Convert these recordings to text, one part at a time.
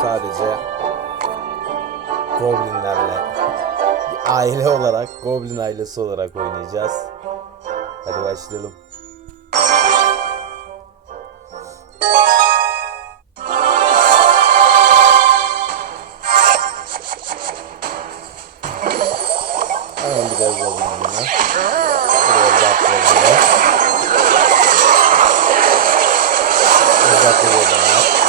sadece Goblinlerle aile olarak, Goblin ailesi olarak oynayacağız. Hadi başlayalım. Hemen.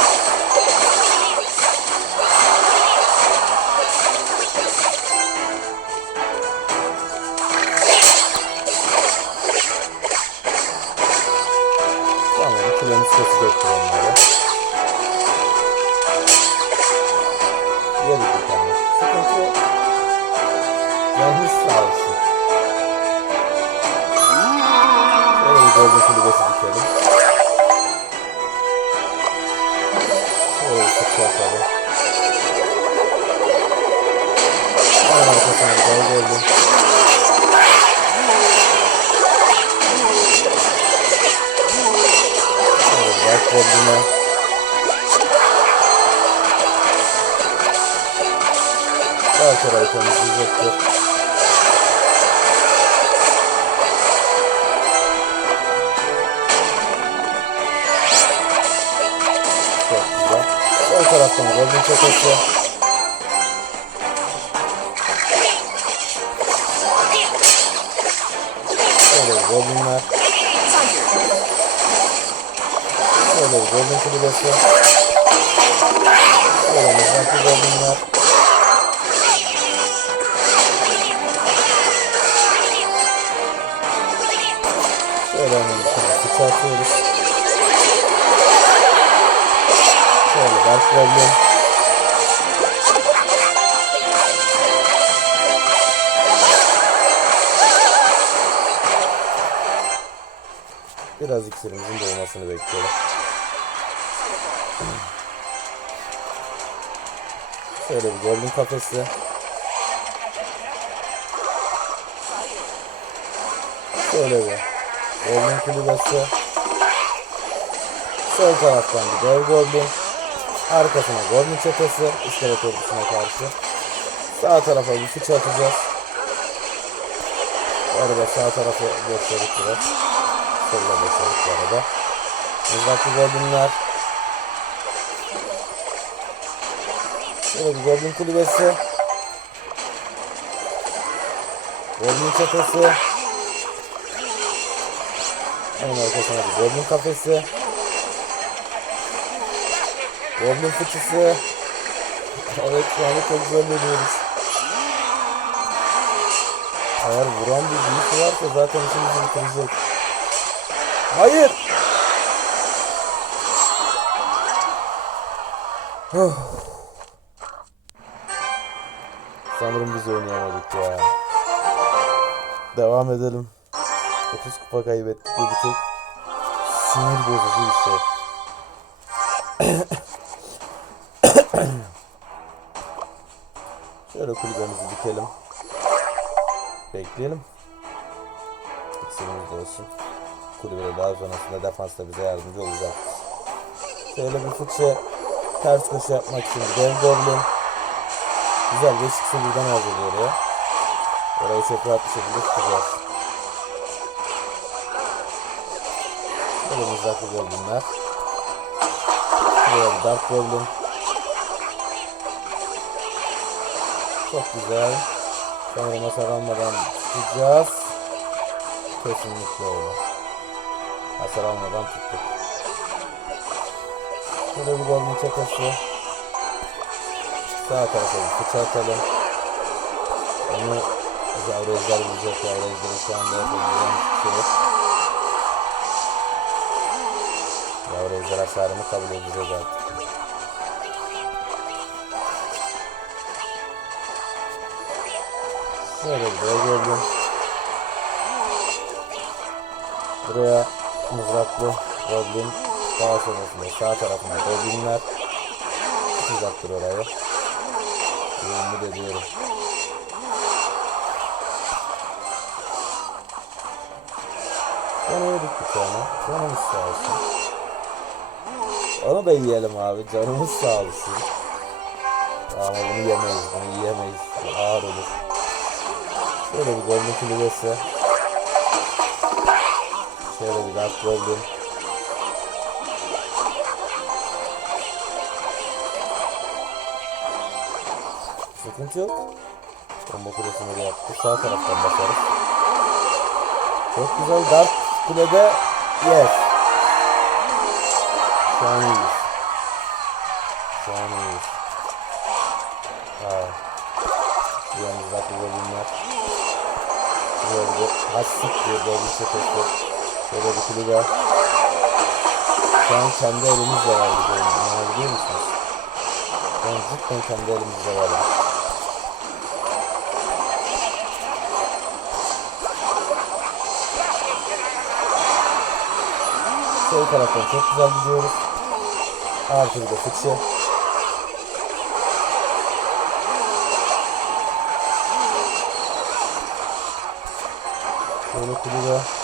Kulenin sesi döktü onları. Yedik bir tane. Sıkıntı yok. Canımız sağ olsun. Şöyle bir kulübesi dikelim. Golden çetesi. Şöyle bir goldenler. Şöyle golden kulübesi. Şöyle mızraklı goldenler. Şöyle hemen bir tane sıçratıyoruz. Şöyle dark goblin. Biraz iksirimizin dolmasını bekliyorum. Şöyle bir golden kafesi. Şöyle bir golden kulübesi. Sol taraftan bir dev goblin. Arkasına goblin çetesi. iskelet ordusuna karşı. Sağ tarafa bir fıç atacağız. Arada sağ tarafı boşladık biraz. Solla boşladık bu arada. Mızraklı goblinler. Şöyle bir goblin kulübesi. Goblin çetesi. Hemen arkasına bir goblin kafesi. Goblin fıçısı. Evet şu anda çok zorlanıyoruz. Eğer vuran bir büyüsü varsa zaten işimizi bitirecek. Hayır! Sanırım biz oynayamadık ya. Devam edelim. 30 kupa kaybettik bu bir tek sinir bozucu bir şey. Şöyle kulübemizi dikelim. Bekleyelim. İkisimiz de olsun. Kulübede daha sonrasında defansta bize yardımcı olacak. Şöyle bir fıçı ters köşe yapmak için dev goblin. Güzel 5 ikisi birden hazırlıyor oraya. Orayı çok rahat bir şekilde tutacağız. Şöyle mızraklı goblinler. Şöyle bir dark goblin. Çok güzel. Sanırım hasar almadan tutacağız. Kesinlikle öyle. Hasar almadan tuttuk. Şöyle bir golden çakası. Sağ tarafa bir fıça atalım. Onu Yavrezler vuracak. Yavrezlerin şu anda yapabileceğim hiçbir şey yok. Yavrezler hasarını kabul edeceğiz artık. Şöyle bir dev gördüm. Buraya mızraklı goblin. Daha sonrasında sağ tarafına goblinler. Tuzaktır oraya. Umut ediyorum. Onu yedik bir tane. Canımız sağ olsun. Onu da yiyelim abi. Canımız sağ olsun. Ama bunu yemeyiz, bunu yiyemeyiz. Ağır olur. Şöyle bir golden kulübesi. Şöyle bir dark golden. Sıkıntı yok. Bomba kulesini de yaptı. Sağ taraftan bakarız. Çok güzel dark kulede. Yes. Şu an iyiyiz. Şu an iyiyiz. Ha. Bir hastik diyor böyle bir sepetler. Şöyle bir kulübe. Şu an kendi elimizle var bir oyun. Ne biliyor musunuz? An cidden kendi elimizle var. Sol taraftan çok güzel gidiyoruz. Artı bir de fıçı. Şöyle kulübe.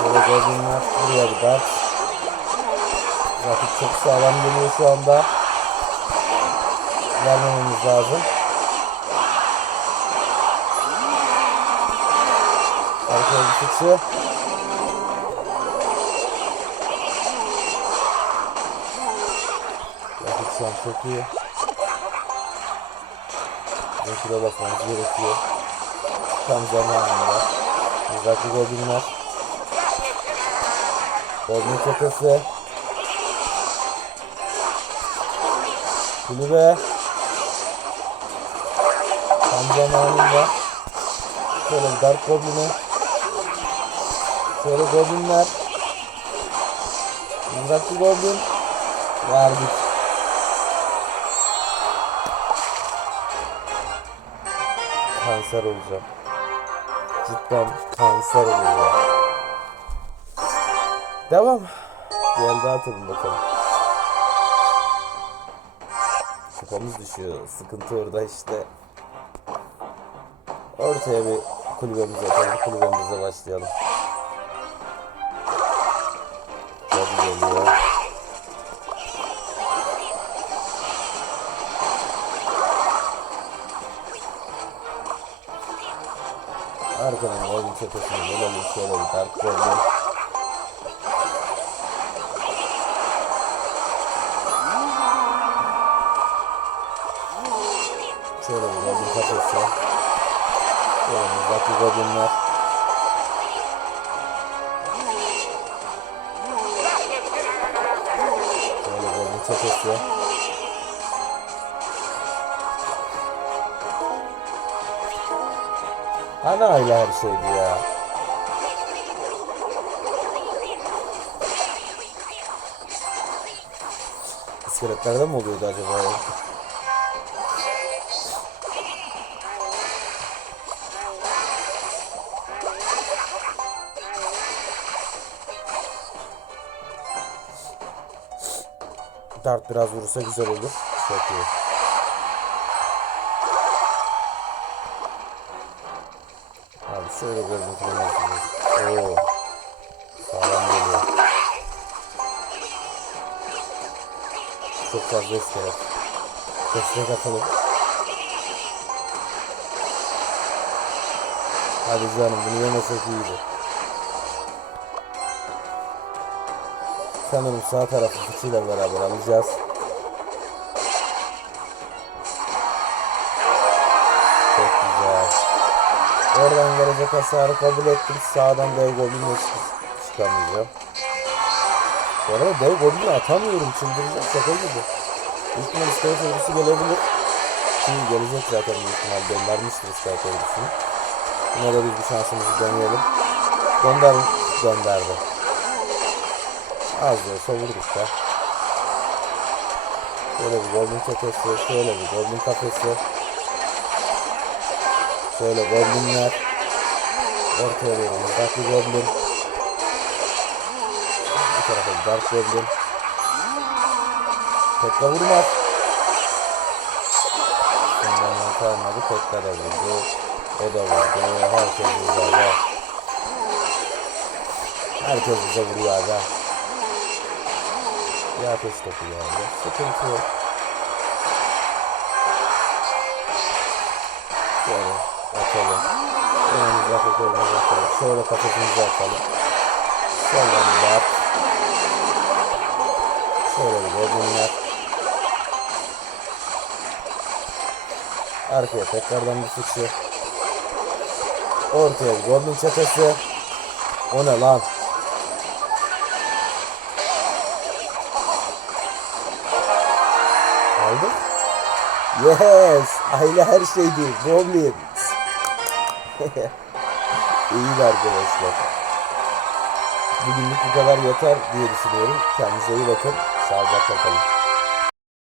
Şöyle gördüğünler. Buraya bir dart. Rakip çok sağlam geliyor şu anda. Vermememiz lazım. Arkaya bir fıçı. Rakip şu an çok iyi. Rakip'e bakmamız gerekiyor. Tam zamanında. Uzaklı goblinler. Goblin tepesi. Kulübe. Tam zamanında. Şöyle dark goblini. Şöyle goblinler. Uzaklı goblin. Verdik. Kanser olacağım. Cidden kanser olacağım. Devam. Bir el daha atalım bakalım. Kupamız düşüyor. Sıkıntı orada işte. Ortaya bir kulübemizi atalım. Kulübemize başlayalım. Tabii geliyor. Arkadan oyun tepesine gelelim şöyle bir dark problem. Şöyle bir goblin kafesi. Şöyle mızraklı goblinler. Şöyle goblin tepesi. Hani öyle her şeydi ya. İskeletlerde mi oluyordu acaba Dart biraz vurursa güzel olur. Çok iyi. Abi şöyle kullanıyorsunuz. Oo. Sağlam geliyor. Çok fazla iskelet. Destek atalım. Hadi canım bunu yemesek iyiydi. Sanırım sağ tarafı fıçıyla beraber alacağız. Çok güzel. Oradan gelecek hasarı kabul ettim. Sağdan dev goblinle çık- çıkamayacağım. Bu arada dev goblini atamıyorum. Çıldıracağım. Şaka gibi. Büyük ihtimal iskelet ordusu gelebilir. Şimdi gelecek zaten büyük ihtimal. Göndermiştir iskelet ordusunu. Yine de biz bir şansımızı deneyelim. Gönder gönderdi. Az da olsa vurduk da. Şöyle bir goblin kafesi, şöyle bir goblin kafesi. Şöyle goblinler. Ortaya doğru mızraklı goblin. Bu tarafa bir dark goblin. Tekrar vurmaz. Bundan kalmadı. Tekrar da vurdu. O da vurdu. Herkes vurdu aga. Herkes bize vuruyor aga. Bir ateş topu geldi. Sıkıntı yok. Şöyle atalım. Önümüzü akıllarımızı atalım. Şöyle kafasımızı atalım. Sonra bat. Şöyle robinler. Arkaya tekrardan bir sıçrı. Ortaya Goblin çetesi. O ne lan? Aldık. Yes! Aile her şeydi. Goblin. İyi arkadaşlar. Bugünlük bu kadar yeter diye düşünüyorum. Kendinize iyi bakın. Sağlıcakla kalın.